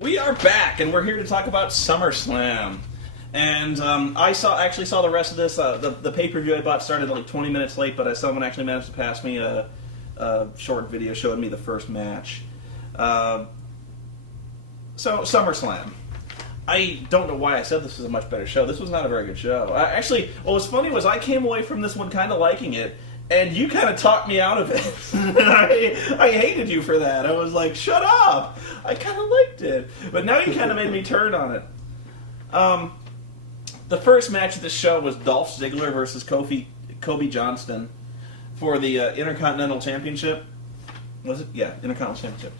We are back, and we're here to talk about SummerSlam. And I actually saw the rest of this. The pay-per-view I bought started like 20 minutes late, but someone actually managed to pass me a short video showing me the first match. So, SummerSlam. I don't know why I said this was a much better show. This was not a very good show. Actually, what was funny was I came away from this one kind of liking it, and you kind of talked me out of it. I hated you for that. I was like, shut up! I kind of liked it. But now you kind of made me turn on it. The first match of the show was Dolph Ziggler versus Kobe Johnston for the Intercontinental Championship. Was it? Yeah, Intercontinental Championship.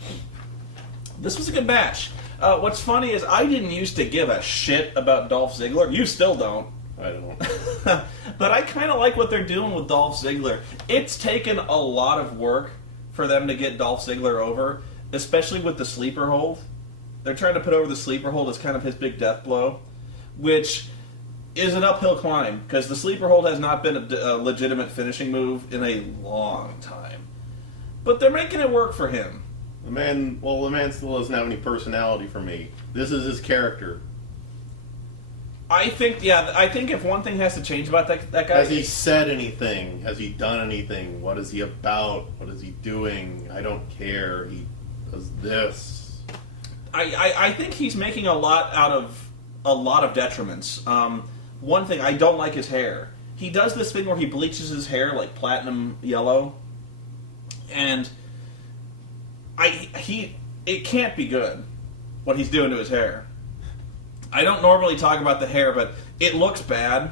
This was a good match. What's funny is I didn't used to give a shit about Dolph Ziggler. You still don't. I don't. But I kind of like what they're doing with Dolph Ziggler. It's taken a lot of work for them to get Dolph Ziggler over, especially with the sleeper hold. They're trying to put over the sleeper hold as kind of his big death blow, which is an uphill climb, because the sleeper hold has not been a legitimate finishing move in a long time. But they're making it work for him. The man still doesn't have any personality for me. This is his character. I think if one thing has to change about that guy... Has he said anything? Has he done anything? What is he about? What is he doing? I don't care. He does this. I think he's making a lot out of a lot of detriments. One thing, I don't like his hair. He does this thing where he bleaches his hair like platinum yellow, and it can't be good what he's doing to his hair. I don't normally talk about the hair, but it looks bad.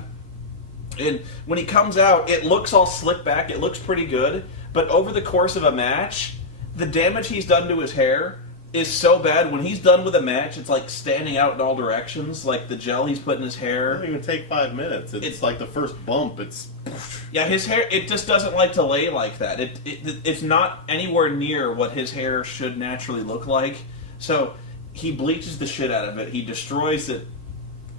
And when he comes out, it looks all slicked back. It looks pretty good. But over the course of a match, the damage he's done to his hair is so bad. When he's done with a match, it's like standing out in all directions. Like the gel he's put in his hair. It doesn't even take 5 minutes. It's like the first bump. Yeah, his hair, it just doesn't like to lay like that. It's not anywhere near what his hair should naturally look like. So he bleaches the shit out of it. He destroys it.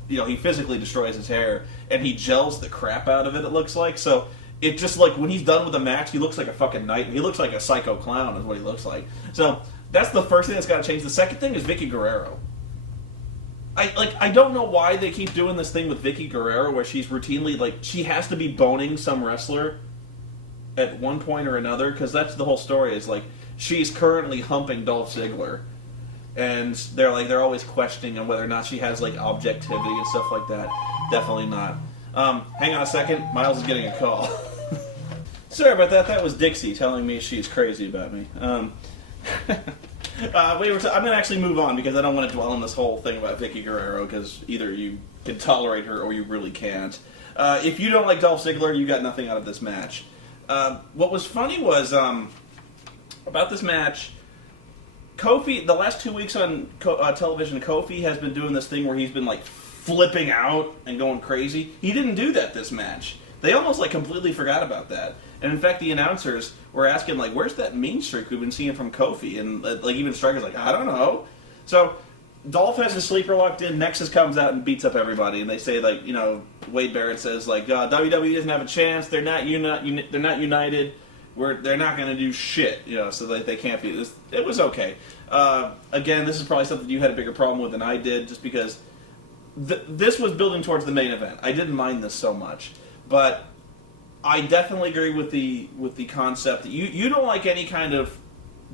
He physically destroys his hair, and he gels the crap out of it, it looks like. So it just, like, when he's done with the match, he looks like a fucking nightmare. He looks like a psycho clown is what he looks like. So that's the first thing that's got to change. The second thing is Vicky Guerrero. I don't know why they keep doing this thing with Vicky Guerrero where she's routinely, like, she has to be boning some wrestler at one point or another, because that's the whole story, is, like, she's currently humping Dolph Ziggler. And they're always questioning on whether or not she has, like, objectivity and stuff like that. Definitely not. Hang on a second. Miles is getting a call. Sorry about that. That was Dixie telling me she's crazy about me. I'm going to actually move on because I don't want to dwell on this whole thing about Vicky Guerrero, because either you can tolerate her or you really can't. If you don't like Dolph Ziggler, you got nothing out of this match. What was funny was, about this match, Kofi, the last 2 weeks on television, Kofi has been doing this thing where he's been, like, flipping out and going crazy. He didn't do that this match. They almost, like, completely forgot about that. And, in fact, the announcers were asking, like, where's that mean streak we've been seeing from Kofi? And, like, even Striker's like, I don't know. So Dolph has his sleeper locked in. Nexus comes out and beats up everybody. And they say, like, Wade Barrett says, like, WWE doesn't have a chance. They're not united. They're not going to do shit, so they can't be. It was okay. Again, this is probably something you had a bigger problem with than I did, just because this was building towards the main event. I didn't mind this so much, but I definitely agree with the concept that you don't like any kind of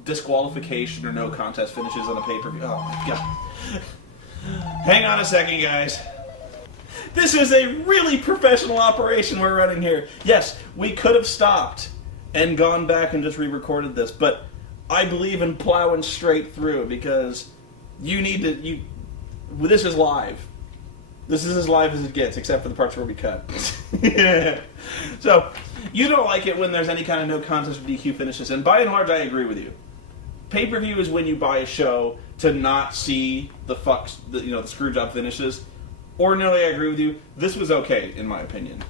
disqualification or no contest finishes on a pay-per-view. Oh my god! Hang on a second, guys. This is a really professional operation we're running here. Yes, we could have stopped and gone back and just re-recorded this, but I believe in plowing straight through, because this is live. This is as live as it gets, except for the parts where we cut. So, you don't like it when there's any kind of no contest or DQ finishes, and by and large, I agree with you. Pay-per-view is when you buy a show to not see the screwjob finishes. Ordinarily, I agree with you. This was okay, in my opinion,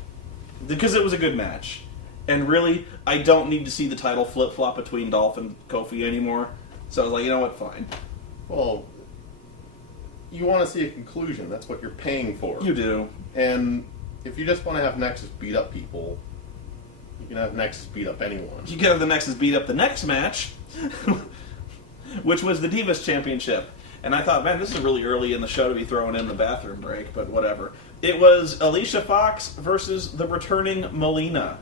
because it was a good match. And really, I don't need to see the title flip-flop between Dolph and Kofi anymore. So I was like, you know what, fine. Well, you want to see a conclusion. That's what you're paying for. You do. And if you just want to have Nexus beat up people, you can have Nexus beat up anyone. You can have the Nexus beat up the next match, which was the Divas Championship. and I thought, man, this is really early in the show to be throwing in the bathroom break, but whatever. It was Alicia Fox versus the returning Melina.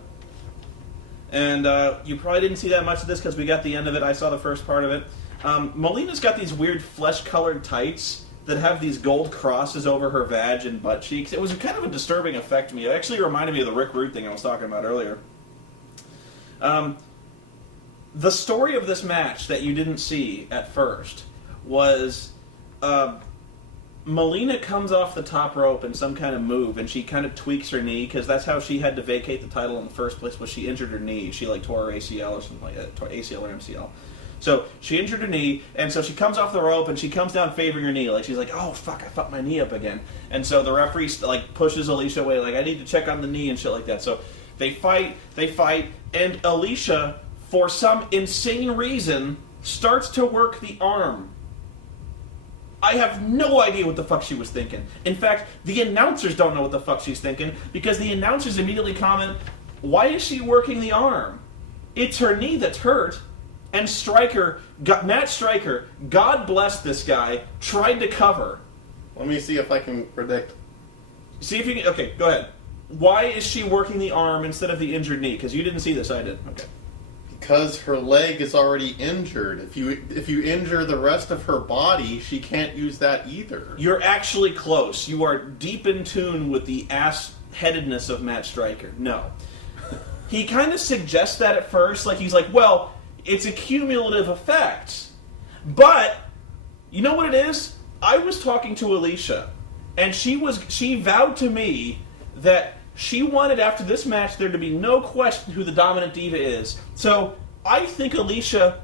And you probably didn't see that much of this because we got the end of it. I saw the first part of it. Melina's got these weird flesh-colored tights that have these gold crosses over her vag and butt cheeks. It was kind of a disturbing effect to me. It actually reminded me of the Rick Rude thing I was talking about earlier. The story of this match that you didn't see at first was Melina comes off the top rope in some kind of move, and she kind of tweaks her knee, because that's how she had to vacate the title in the first place, was she injured her knee. She tore her ACL or something like that, ACL or MCL. So she injured her knee, and so she comes off the rope, and she comes down favoring her knee. Like, she's like, oh, fuck, I fucked my knee up again. And so the referee, pushes Alicia away, like, I need to check on the knee and shit like that. So they fight, and Alicia, for some insane reason, starts to work the arm. I have no idea what the fuck she was thinking. In fact, the announcers don't know what the fuck she's thinking, because the announcers immediately comment, why is she working the arm? It's her knee that's hurt. And Matt Striker, God bless this guy, tried to cover. Let me see if I can predict. See if you can... Okay, go ahead. Why is she working the arm instead of the injured knee? Because you didn't see this, I did. Okay. Because her leg is already injured. If you injure the rest of her body, she can't use that either. You're actually close. You are deep in tune with the ass-headedness of Matt Striker. No. He kind of suggests that at first. Like, he's like, well... It's a cumulative effect. But, you know what it is? I was talking to Alicia, and she vowed to me that she wanted, after this match, there to be no question who the dominant diva is. So, I think Alicia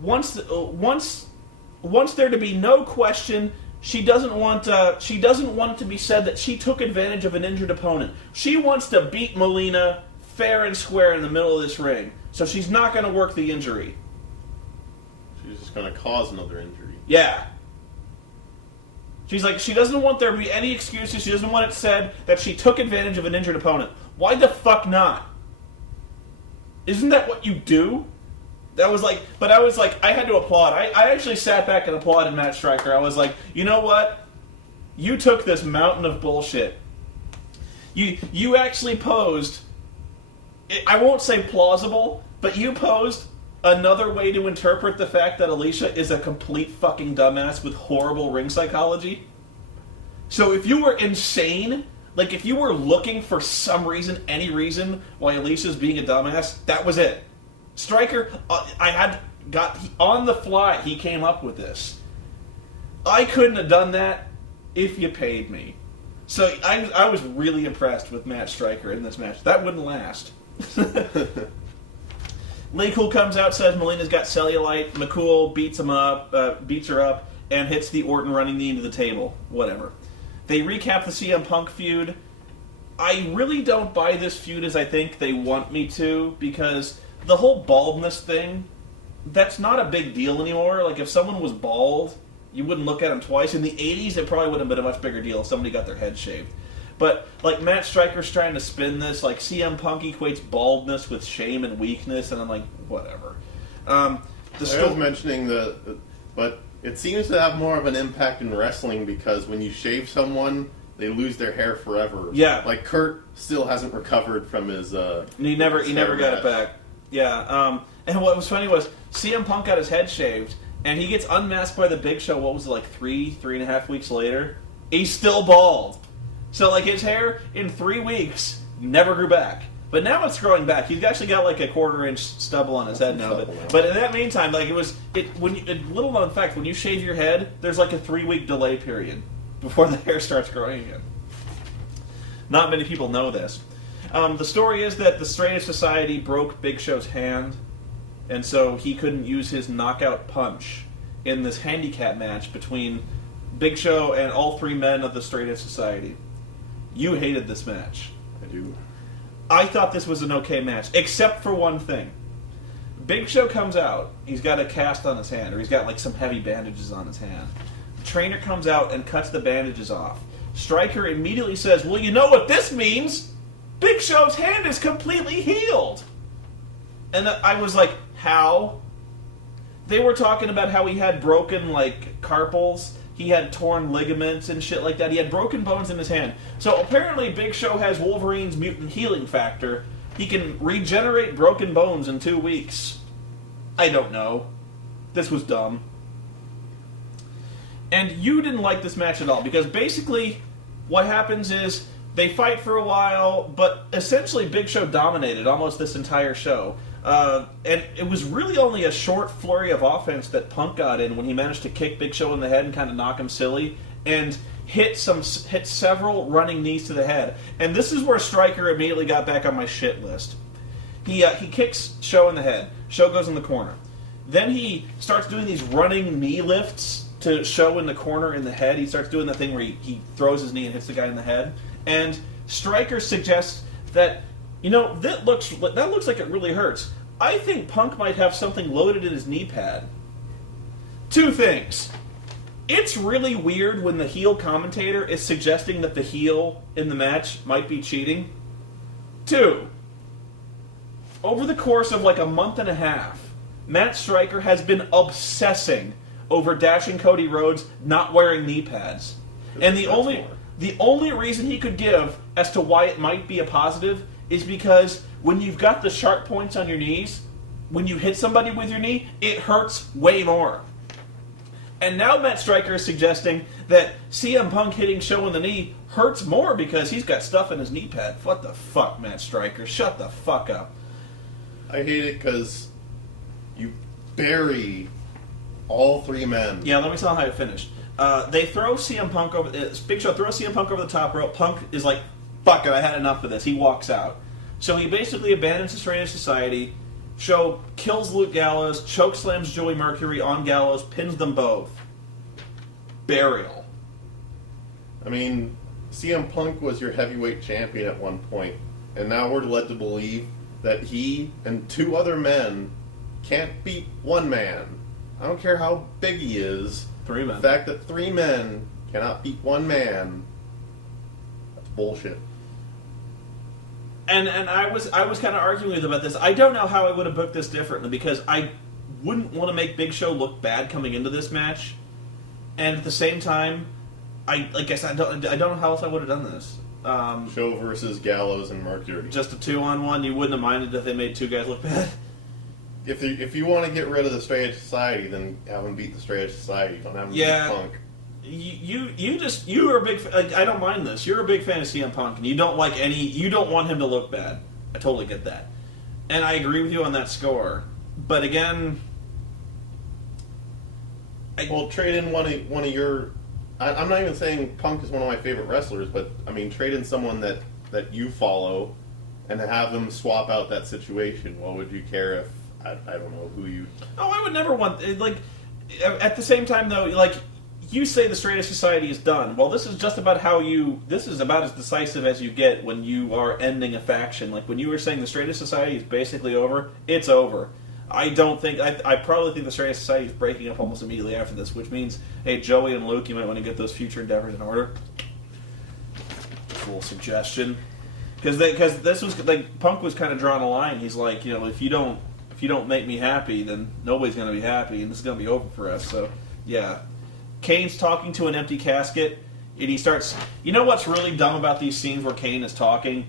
wants there to be no question. She doesn't want it to be said that she took advantage of an injured opponent. She wants to beat Melina fair and square in the middle of this ring. So she's not going to work the injury. She's just going to cause another injury. Yeah. She's like, she doesn't want there to be any excuses. She doesn't want it said that she took advantage of an injured opponent. Why the fuck not? Isn't that what you do? I was like, I had to applaud. I actually sat back and applauded Matt Striker. I was like, you know what? You took this mountain of bullshit. You actually posed... I won't say plausible, but you posed another way to interpret the fact that Alicia is a complete fucking dumbass with horrible ring psychology. So if you were insane, like if you were looking for some reason, any reason why Alicia's being a dumbass, that was it. Stryker, on the fly, he came up with this. I couldn't have done that if you paid me. So I was really impressed with Matt Stryker in this match. That wouldn't last. LayCool comes out, says Melina's got cellulite. McCool beats her up, and hits the Orton running knee into the table. Whatever. They recap the CM Punk feud. I really don't buy this feud as I think they want me to, because the whole baldness thing, that's not a big deal anymore. Like, if someone was bald, you wouldn't look at them twice. In the 80s, it probably would have been a much bigger deal if somebody got their head shaved. But, like, Matt Striker's trying to spin this, like, CM Punk equates baldness with shame and weakness, and I'm like, whatever. I was mentioning but it seems to have more of an impact in wrestling, because when you shave someone, they lose their hair forever. Yeah. Like, Kurt still hasn't recovered from his, he never got it back. Yeah, and what was funny was, CM Punk got his head shaved, and he gets unmasked by the Big Show, what was it, like 3.5 weeks later? He's still bald. So, like, his hair in 3 weeks never grew back. But now it's growing back. He's actually got, like, a 1/4-inch stubble on his head now. But in that meantime, like, little known fact, when you shave your head, there's, like, a 3-week delay period before the hair starts growing again. Not many people know this. The story is that the Straight Edge Society broke Big Show's hand, and so he couldn't use his knockout punch in this handicap match between Big Show and all 3 men of the Straight Edge Society. You hated this match. I do. I thought this was an okay match, except for one thing. Big Show comes out. He's got a cast on his hand, or he's got like some heavy bandages on his hand. The trainer comes out and cuts the bandages off. Stryker immediately says, well, you know what this means? Big Show's hand is completely healed. And I was like, how? they were talking about how he had broken, like, carpals. He had torn ligaments and shit like that. He had broken bones in his hand. So apparently Big Show has Wolverine's mutant healing factor. He can regenerate broken bones in 2 weeks. I don't know. This was dumb. And you didn't like this match at all, because basically what happens is they fight for a while, but essentially Big Show dominated almost this entire show. And it was really only a short flurry of offense that Punk got in when he managed to kick Big Show in the head and kind of knock him silly, and hit several running knees to the head. And this is where Stryker immediately got back on my shit list. He kicks Show in the head. Show goes in the corner. Then he starts doing these running knee lifts to Show in the corner in the head. He starts doing the thing where he throws his knee and hits the guy in the head. And Stryker suggests that, that looks like it really hurts. I think Punk might have something loaded in his knee pad. 2 things. It's really weird when the heel commentator is suggesting that the heel in the match might be cheating. 2. Over the course of like a month and a half, Matt Stryker has been obsessing over Dashing Cody Rhodes not wearing knee pads. And the only reason he could give as to why it might be a positive is because when you've got the sharp points on your knees, when you hit somebody with your knee, it hurts way more. And now Matt Stryker is suggesting that CM Punk hitting Show in the knee hurts more because he's got stuff in his knee pad. What the fuck, Matt Stryker? Shut the fuck up. I hate it because you bury all 3 men. Yeah, let me tell how it finished. They throw CM Punk over... Big Show throws CM Punk over the top rope. Punk is like, fuck it, I had enough of this. He walks out. So he basically abandons the Straight Edge Society. Show kills Luke Gallows, chokeslams Joey Mercury on Gallows, pins them both. Burial. I mean, CM Punk was your heavyweight champion at one point, and now we're led to believe that he and 2 other men can't beat 1 man. I don't care how big he is. 3 men. The fact that 3 men cannot beat 1 man, that's bullshit. And I was kind of arguing with him about this. I don't know how I would have booked this differently, because I wouldn't want to make Big Show look bad coming into this match, and at the same time, I don't know how else I would have done this. Show versus Gallows and Mercury. Just a 2-on-1. You wouldn't have minded if they made 2 guys look bad. If you want to get rid of the Straight Edge Society, then have them beat the Straight Edge Society. Don't have them beat Punk. You are a big fan. I don't mind this. You're a big fan of CM Punk, and you don't want him to look bad. I totally get that, and I agree with you on that score. But again, trade in one of your. I'm not even saying Punk is one of my favorite wrestlers, but I mean trade in someone that you follow, and have them swap out that situation. What would you care if I don't know who you? Oh, I would never want At the same time, though, you say the Straight Edge Society is done. Well, this is just about this is about as decisive as you get when you are ending a faction. Like, when you were saying the Straight Edge Society is basically over, it's over. I probably think the Straight Edge Society is breaking up almost immediately after this, which means, hey, Joey and Luke, you might want to get those future endeavors in order. Just a little suggestion. Because this was, Punk was kind of drawing a line. He's like, if you don't make me happy, then nobody's going to be happy, and this is going to be over for us. So, yeah. Kane's talking to an empty casket, and he starts... You know what's really dumb about these scenes where Kane is talking?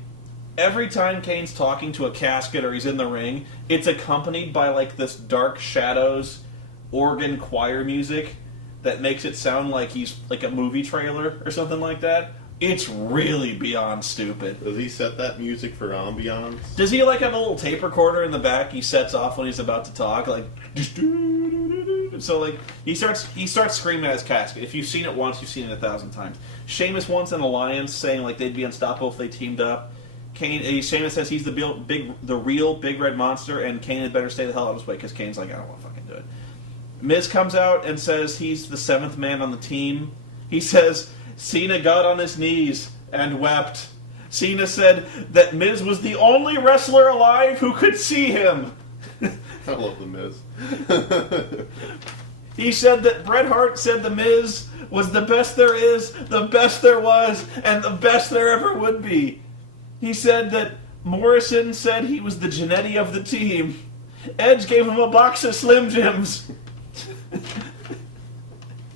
Every time Kane's talking to a casket or he's in the ring, it's accompanied by, this Dark Shadows organ choir music that makes it sound like he's, a movie trailer or something like that. It's really beyond stupid. Does he set that music for ambiance? Does he, have a little tape recorder in the back he sets off when he's about to talk? So, he starts screaming at his casket. If you've seen it once, you've seen it 1,000 times. Sheamus wants an alliance, saying, they'd be unstoppable if they teamed up. Sheamus says he's the real Big Red Monster, and Kane had better stay the hell out of his way, because Kane's like, I don't want to fucking do it. Miz comes out and says he's the 7th man on the team. He says Cena got on his knees and wept. Cena said that Miz was the only wrestler alive who could see him. I love The Miz. He said that Bret Hart said The Miz was the best there is, the best there was, and the best there ever would be. He said that Morrison said he was the Jannetty of the team. Edge gave him a box of Slim Jims.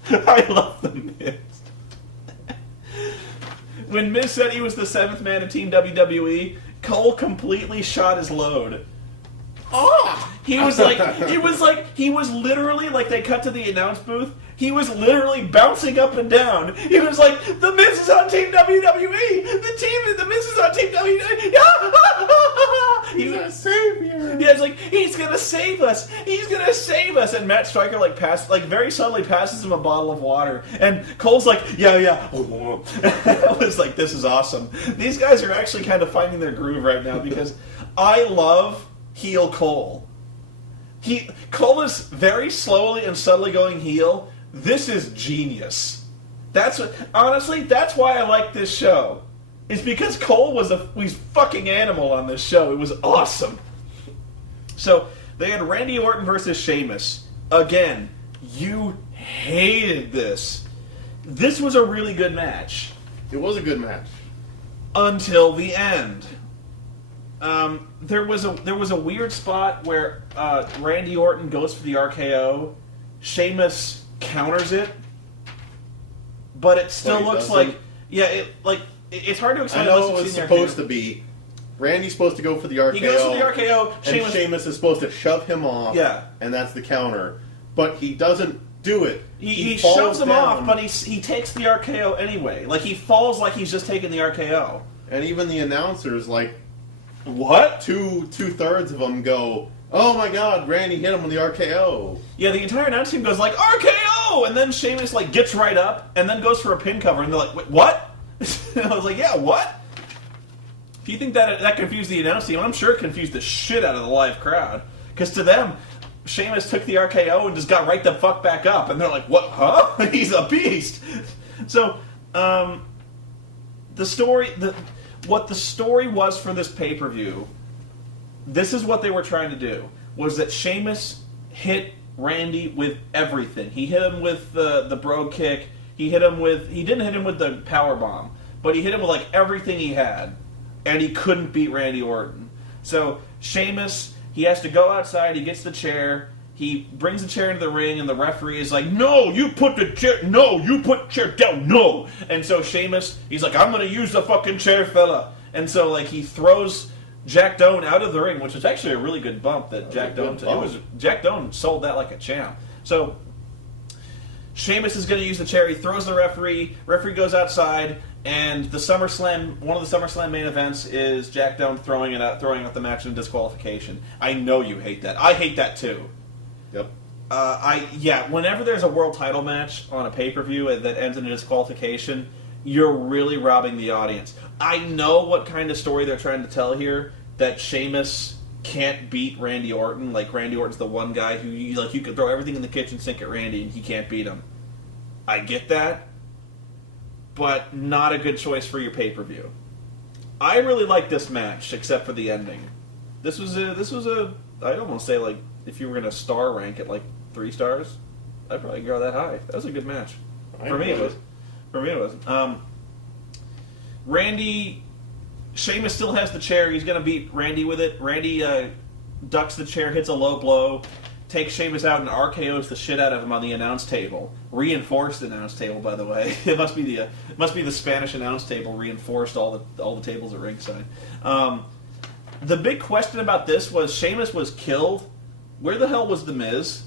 I love the Miz. When Miz said he was the 7th man in Team WWE, Cole completely shot his load. Oh! He was literally, like, they cut to the announce booth, he was literally bouncing up and down. He was like, the Miz is on Team WWE! The Miz is on Team WWE! He's a savior! Yeah, it's like, he's gonna save us! He's gonna save us! And Matt Stryker, very subtly passes him a bottle of water. And Cole's like, yeah. I was like, this is awesome. These guys are actually kind of finding their groove right now, because I love heel Cole. Cole is very slowly and subtly going heel. This is genius. That's why I like this show. It's because Cole was a fucking animal on this show. It was awesome. So they had Randy Orton versus Sheamus. Again, you hated this. This was a really good match. It was a good match. Until the end. There was a weird spot where Randy Orton goes for the RKO. Sheamus counters it, but it still looks like it's hard to explain. I know it was supposed to be. Randy's supposed to go for the RKO. He goes for the RKO. And Sheamus is supposed to shove him off. Yeah, and that's the counter. But he doesn't do it. He shoves him off, but he takes the RKO anyway. Like, he falls like he's just taking the RKO. And even the announcers, like, what? Two-thirds of them go, oh my god, Randy hit him with the RKO. Yeah, the entire announce team goes like, RKO! And then Sheamus like gets right up and then goes for a pin cover, and they're like, wait, what? And I was like, yeah, what? If you think that confused the announce team, I'm sure it confused the shit out of the live crowd. Because to them, Sheamus took the RKO and just got right the fuck back up, and they're like, what, huh? He's a beast! So, what the story was for this pay-per-view, this is what they were trying to do, was that Sheamus hit Randy with everything. He hit him with the Brogue Kick, he didn't hit him with the power bomb, but he hit him with like everything he had, and he couldn't beat Randy Orton. So Sheamus, he has to go outside, he gets the chair, he brings the chair into the ring, and the referee is like, no, you put the chair down, no! And so Sheamus, he's like, I'm gonna use the fucking chair, fella. And so like he throws Jack Doan out of the ring, which was actually a really good bump that Jack Doan Jack Doan sold that like a champ. So Sheamus is gonna use the chair, he throws the referee goes outside, and one of the SummerSlam main events is Jack Doan throwing out the match in disqualification. I know you hate that. I hate that too. Yep. Whenever there's a world title match on a pay-per-view that ends in a disqualification, you're really robbing the audience. I know what kind of story they're trying to tell here, that Sheamus can't beat Randy Orton. Like, Randy Orton's the one guy who, you could throw everything in the kitchen sink at Randy and he can't beat him. I get that, but not a good choice for your pay-per-view. I really like this match, except for the ending. This was a I'd almost say, like, if you were going to star rank it like 3 stars, I'd probably go that high. That was a good match. For me it was. Sheamus still has the chair. He's going to beat Randy with it. Randy ducks the chair, hits a low blow, takes Sheamus out, and RKOs the shit out of him on the announce table. Reinforced announce table, by the way. It must be the Spanish announce table reinforced all the tables at ringside. The big question about this was Sheamus was killed. Where the hell was The Miz?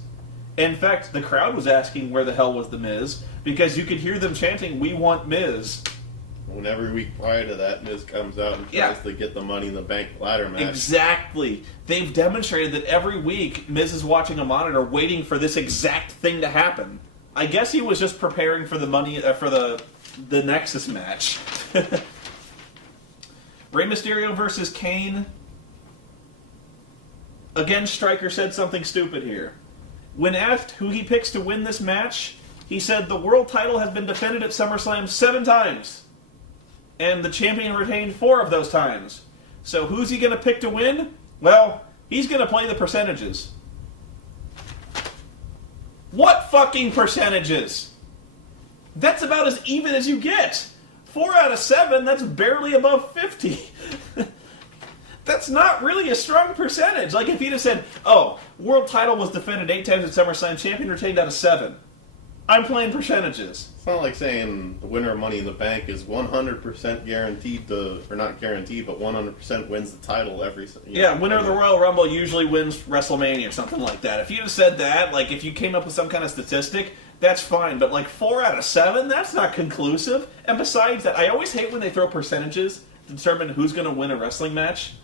In fact, the crowd was asking where the hell was The Miz, because you could hear them chanting, "We want Miz." When every week prior to that, Miz comes out and tries to get the Money in the Bank ladder match. Exactly. They've demonstrated that every week Miz is watching a monitor waiting for this exact thing to happen. I guess he was just preparing for the money for the Nexus match. Rey Mysterio versus Kane. Again, Stryker said something stupid here. When asked who he picks to win this match, he said the world title has been defended at SummerSlam 7 times. And the champion retained 4 of those times. So who's he going to pick to win? Well, he's going to play the percentages. What fucking percentages? That's about as even as you get. 4 out of 7, that's barely above 50. That's not really a strong percentage. Like, if he'd have said, oh, world title was defended 8 times at SummerSlam, champion retained out of 7. I'm playing percentages. It's not like saying the winner of Money in the Bank is 100% guaranteed to, or not guaranteed, but 100% wins the title every. Yeah, winner of the Royal Rumble usually wins WrestleMania or something like that. If you'd have said that, like if you came up with some kind of statistic, that's fine. But like 4 out of 7, that's not conclusive. And besides that, I always hate when they throw percentages to determine who's going to win a wrestling match.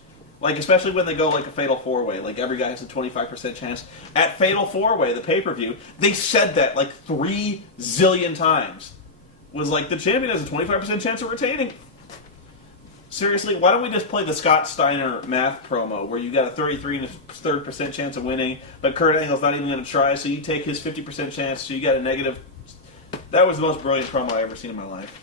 Like, especially when they go, like, a Fatal 4-Way. Like, every guy has a 25% chance. At Fatal 4-Way, the pay-per-view, they said that, like, 3 zillion times. Was like, the champion has a 25% chance of retaining. Seriously, why don't we just play the Scott Steiner math promo, where you got a 33 1/3% chance of winning, but Kurt Angle's not even going to try, so you take his 50% chance, so you got a negative... That was the most brilliant promo I've ever seen in my life.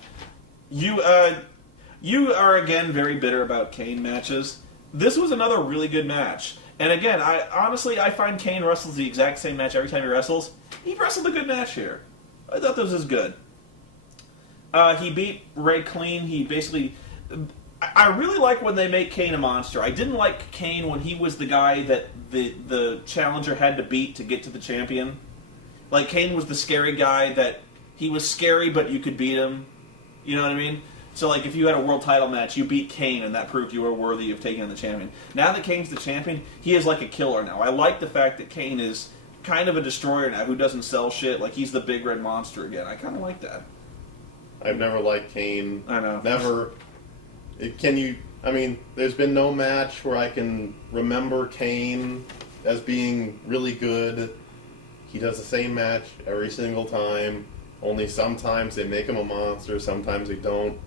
You are, again, very bitter about Kane matches. This was another really good match. And again, I find Kane wrestles the exact same match every time he wrestles. He wrestled a good match here. I thought this was good. He beat Ray clean. He basically... I really like when they make Kane a monster. I didn't like Kane when he was the guy that the challenger had to beat to get to the champion. Like, Kane was the scary guy that... He was scary, but you could beat him. You know what I mean? So, like, if you had a world title match, you beat Kane, and that proved you were worthy of taking on the champion. Now that Kane's the champion, he is like a killer now. I like the fact that Kane is kind of a destroyer now who doesn't sell shit. Like, he's the big red monster again. I kind of like that. I've never liked Kane. I know. Never. There's been no match where I can remember Kane as being really good. He does the same match every single time. Only sometimes they make him a monster, sometimes they don't.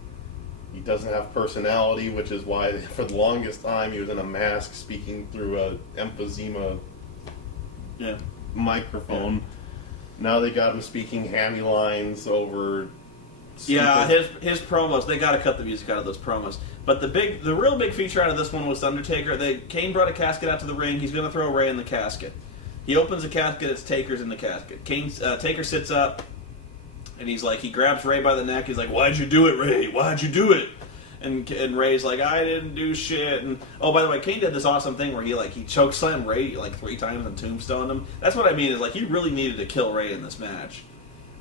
He doesn't have personality, which is why for the longest time he was in a mask speaking through a emphysema microphone. Yeah. Now they got him speaking hammy lines over... Yeah, his promos, they got to cut the music out of those promos. But the real big feature out of this one was Undertaker. Kane brought a casket out to the ring. He's going to throw Ray in the casket. He opens the casket, it's Taker's in the casket. Taker sits up, and he grabs Ray by the neck. He's like, "Why'd you do it, Ray? Why'd you do it?" And Ray's like, "I didn't do shit." And oh, by the way, Kane did this awesome thing where he chokeslammed Ray like 3 times and tombstoned him. That's what I mean is he really needed to kill Ray in this match.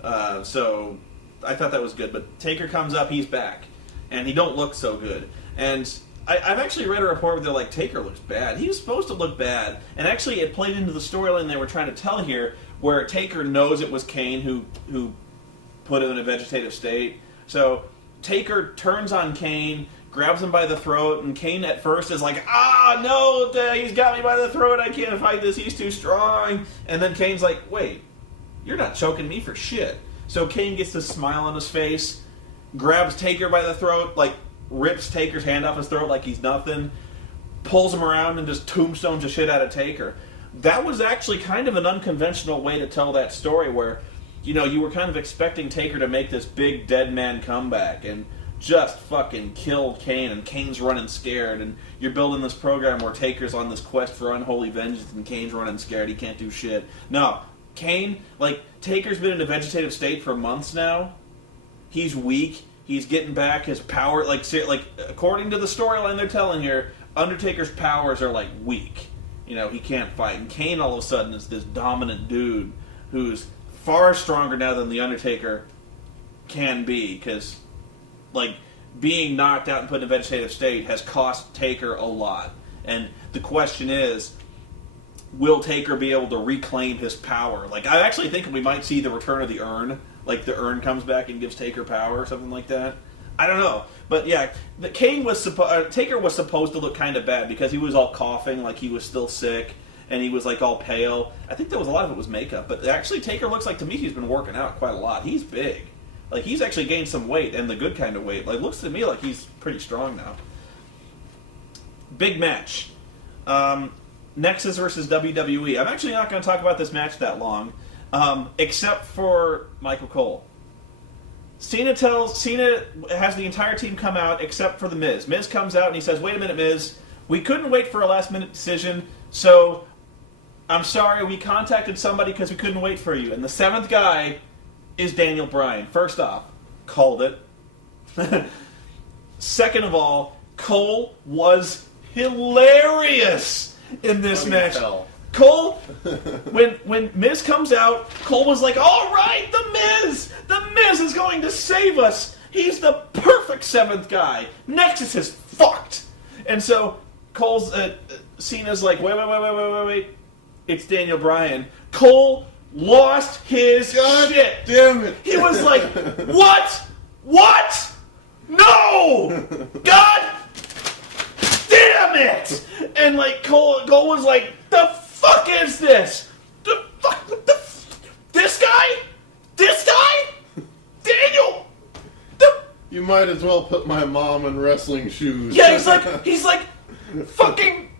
So I thought that was good. But Taker comes up, he's back, and he don't look so good. And I've actually read a report where they're like, Taker looks bad. He was supposed to look bad, and actually it played into the storyline they were trying to tell here, where Taker knows it was Kane who put him in a vegetative state. So Taker turns on Kane, grabs him by the throat, and Kane at first is like, no, he's got me by the throat, I can't fight this, he's too strong. And then Kane's like, wait, you're not choking me for shit. So Kane gets this smile on his face, grabs Taker by the throat, rips Taker's hand off his throat like he's nothing, pulls him around and just tombstones the shit out of Taker. That was actually kind of an unconventional way to tell that story where, you were kind of expecting Taker to make this big dead man comeback and just fucking kill Kane, and Kane's running scared, and you're building this program where Taker's on this quest for unholy vengeance and Kane's running scared, he can't do shit. No, Kane, Taker's been in a vegetative state for months now. He's weak. He's getting back his power. According to the storyline they're telling here, Undertaker's powers are, weak. He can't fight. And Kane, all of a sudden, is this dominant dude who's far stronger now than the Undertaker can be. Because, being knocked out and put in a vegetative state has cost Taker a lot. And the question is, will Taker be able to reclaim his power? I actually think we might see the return of the urn. The urn comes back and gives Taker power or something like that. I don't know. But yeah, Taker was supposed to look kind of bad because he was all coughing, he was still sick, and he was all pale. I think a lot of it was makeup. But actually Taker looks to me he's been working out quite a lot. He's big. He's actually gained some weight, and the good kind of weight. Looks to me like he's pretty strong now. Big match. Nexus versus WWE. I'm actually not going to talk about this match that long, except for Michael Cole. Cena has the entire team come out except for the Miz. Miz comes out and he says, "Wait a minute, Miz. We couldn't wait for a last-minute decision, so I'm sorry, we contacted somebody because we couldn't wait for you." And the 7th guy is Daniel Bryan. First off, called it. Second of all, Cole was hilarious in this match. Cole, when Miz comes out, Cole was like, all right, the Miz is going to save us. He's the perfect 7th guy. Nexus is fucked. And so Cole's, Cena's like, wait. It's Daniel Bryan. Cole lost his shit. Damn it. He was like, what? What? No! God damn it! And like Cole was like, the fuck is this? The fuck? This guy? This guy? Daniel? You might as well put my mom in wrestling shoes. Yeah, he's like, fucking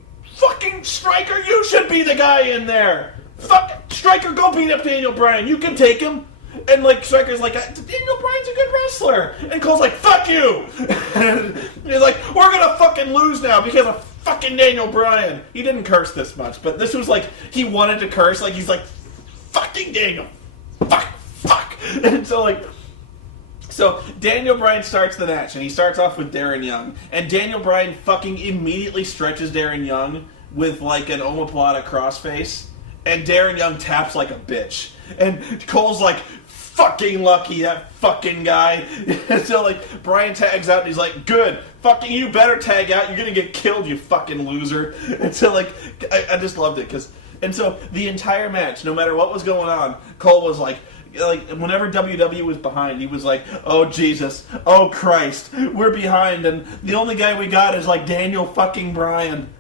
Stryker, you should be the guy in there. Fuck, Stryker, go beat up Daniel Bryan. You can take him. And like Stryker's like, Daniel Bryan's a good wrestler. And Cole's like, fuck you. And he's like, we're gonna fucking lose now because of fucking Daniel Bryan. He didn't curse this much, but this was like, he wanted to curse. Like, he's like, fucking Daniel. Fuck. And so Daniel Bryan starts the match, and he starts off with Darren Young. And Daniel Bryan fucking immediately stretches Darren Young with like an omoplata crossface. And Darren Young taps like a bitch. And Cole's like, fucking lucky, that fucking guy. And so like, Bryan tags out and he's like, good, fucking you better tag out, you're gonna get killed, you fucking loser. And so like, I just loved it, and so the entire match, no matter what was going on, Cole was like, whenever WWE was behind, he was like, oh Jesus, oh Christ, we're behind, and the only guy we got is like Daniel fucking Bryan.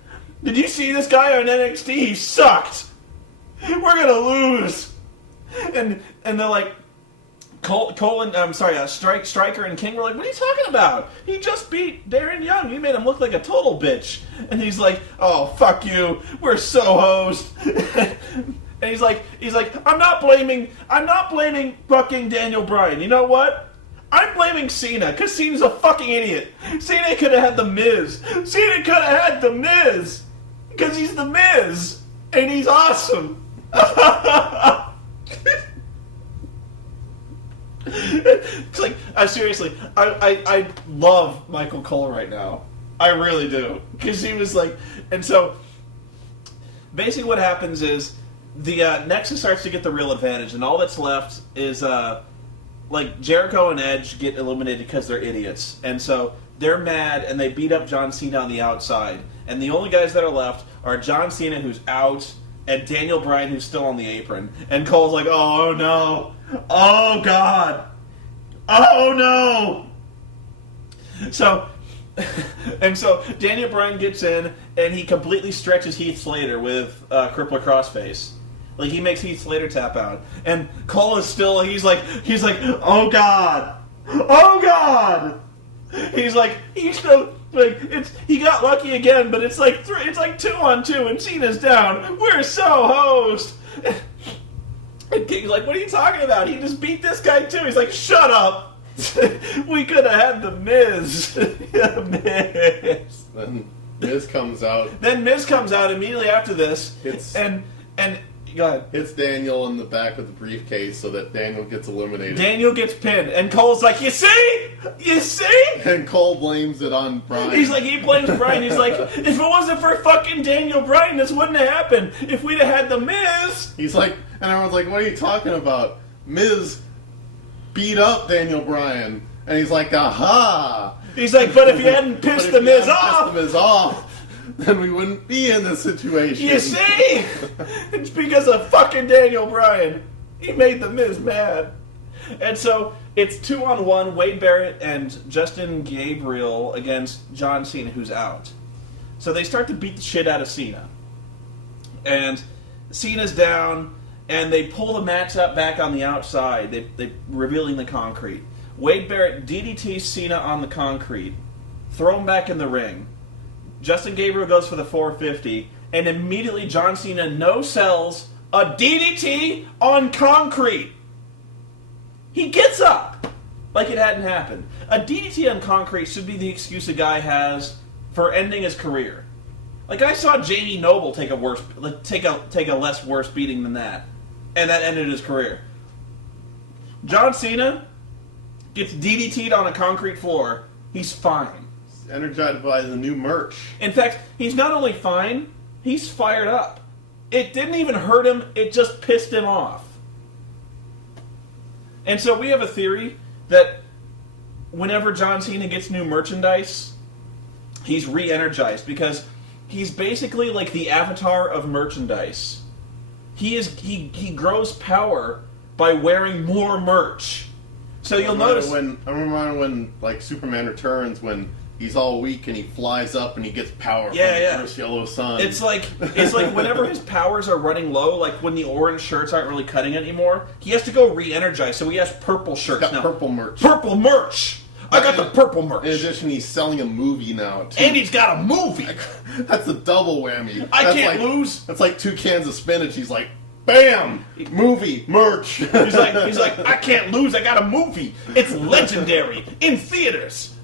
Did you see this guy on NXT? He sucked. We're gonna lose. And they're like, Cole and Stryker and King were like, what are you talking about? He just beat Darren Young. He made him look like a total bitch. And he's like, oh fuck you. We're so hosed. And he's like, I'm not blaming fucking Daniel Bryan. You know what? I'm blaming Cena, because Cena's a fucking idiot. Cena could have had the Miz. Because he's the Miz. And he's awesome. It's like, seriously, I love Michael Cole right now. I really do. Because he was like, and so, basically what happens is, the Nexus starts to get the real advantage, and all that's left is, like, Jericho and Edge get eliminated because they're idiots. And so, they're mad, and they beat up John Cena on the outside. And the only guys that are left are John Cena, who's out, and Daniel Bryan, who's still on the apron. And Cole's like, oh no. Oh God. Oh no. So Daniel Bryan gets in, and he completely stretches Heath Slater with Crippler Crossface. Like, he makes Heath Slater tap out. And Cole is still, he's like, oh God. Oh God. He's still, like, he got lucky again, but it's like 2-on-2, and Cena's down. We're so hosed. And King's like, what are you talking about? He just beat this guy too. He's like, shut up. We could have had the Miz. The Miz. Then Miz comes out. Then Miz comes out immediately after this. And go ahead. Hits Daniel in the back of the briefcase so that Daniel gets eliminated. Daniel gets pinned, and Cole's like, you see? You see? And Cole blames it on Bryan. He's like, he blames Bryan. He's like, if it wasn't for fucking Daniel Bryan, this wouldn't have happened. If we'd have had the Miz. He's like, and everyone's like, what are you talking about? Miz beat up Daniel Bryan. And he's like, aha. He's like, but if you hadn't pissed the Miz off, then we wouldn't be in this situation. You see? It's because of fucking Daniel Bryan. He made the Miz mad. And so, it's 2-on-1, Wade Barrett and Justin Gabriel against John Cena, who's out. So they start to beat the shit out of Cena. And Cena's down, and they pull the mats up back on the outside, they revealing the concrete. Wade Barrett DDTs Cena on the concrete, throw him back in the ring. Justin Gabriel goes for the 450, and immediately John Cena no-sells a DDT on concrete. He gets up like it hadn't happened. A DDT on concrete should be the excuse a guy has for ending his career. Like, I saw Jamie Noble take a less worse beating than that, and that ended his career. John Cena gets DDT'd on a concrete floor. He's fine. energized by the new merch. In fact, he's not only fine, he's fired up. It didn't even hurt him, it just pissed him off. And so we have a theory that whenever John Cena gets new merchandise, he's re-energized because he's basically like the avatar of merchandise. He grows power by wearing more merch. So you'll notice I remember when like Superman Returns, when he's all weak and he flies up and he gets power from the first yellow sun. It's like whenever his powers are running low, like when the orange shirts aren't really cutting anymore, he has to go re-energize. So he has purple shirts he's got now. Purple merch. Purple merch. I got the purple merch. In addition, he's selling a movie now too. And he's got a movie. That's a double whammy. I can't lose. That's like 2 cans of spinach. He's like, bam! Movie, merch. He's like, I can't lose, I got a movie. It's legendary. In theaters.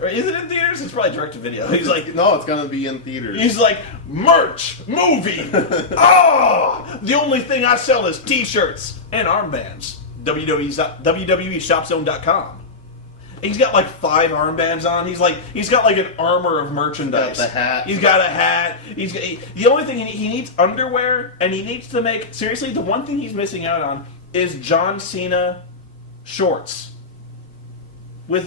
Or is it in theaters? It's probably direct to video. He's like, no, it's gonna be in theaters. He's like, merch, movie. Oh, the only thing I sell is t-shirts and armbands. WWEshopzone.com. He's got like 5 armbands on. He's got like an armor of merchandise. He's got the hat. He's got a hat. The only thing he needs underwear, and he needs to make, seriously, the one thing he's missing out on is John Cena shorts with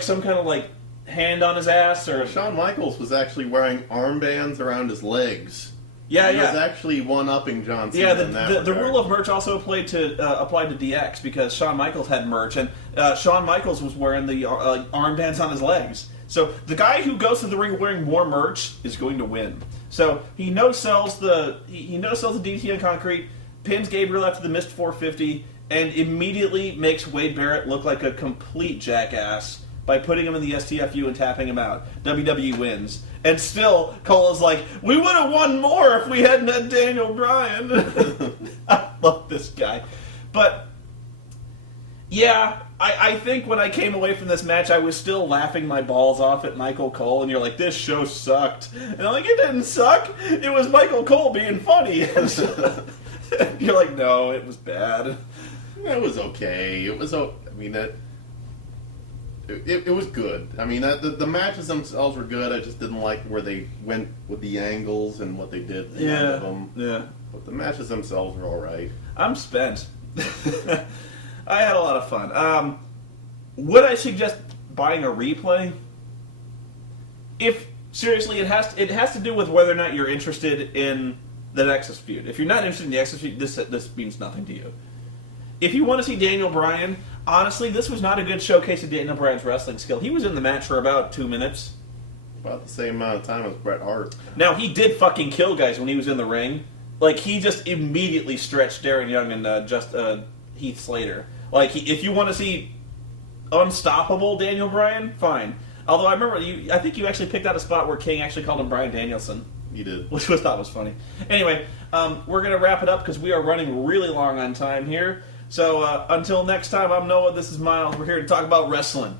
some kind of like hand on his ass or. Shawn Michaels was actually wearing armbands around his legs. Yeah, he was actually one-upping John Cena. Yeah, in that the rule of merch also applied to DX because Shawn Michaels had merch, and Shawn Michaels was wearing the armbands on his legs. So the guy who goes to the ring wearing more merch is going to win. So he no-sells the DDT on Concrete, pins Gabriel after the missed 450, and immediately makes Wade Barrett look like a complete jackass by putting him in the STFU and tapping him out. WWE wins. And still, Cole is like, we would have won more if we hadn't had Daniel Bryan. I love this guy. But, yeah, I think when I came away from this match, I was still laughing my balls off at Michael Cole, and you're like, this show sucked. And I'm like, it didn't suck. It was Michael Cole being funny. And so, you're like, no, it was bad. It was okay. It was, I mean, It was good. I mean, the matches themselves were good. I just didn't like where they went with the angles and what they did at the end of them. Yeah. But the matches themselves were all right. I'm spent. I had a lot of fun. Would I suggest buying a replay? If seriously, it has to do with whether or not you're interested in the Nexus feud. If you're not interested in the Nexus feud, this means nothing to you. If you want to see Daniel Bryan, honestly, this was not a good showcase of Daniel Bryan's wrestling skill. He was in the match for about 2 minutes. About the same amount of time as Bret Hart. Now, he did fucking kill guys when he was in the ring. Like, he just immediately stretched Darren Young and Heath Slater. Like, if you want to see unstoppable Daniel Bryan, fine. Although I remember, I think you actually picked out a spot where King actually called him Bryan Danielson. You did. Which I thought was funny. Anyway, we're going to wrap it up because we are running really long on time here. So until next time, I'm Noah, this is Miles. We're here to talk about wrestling.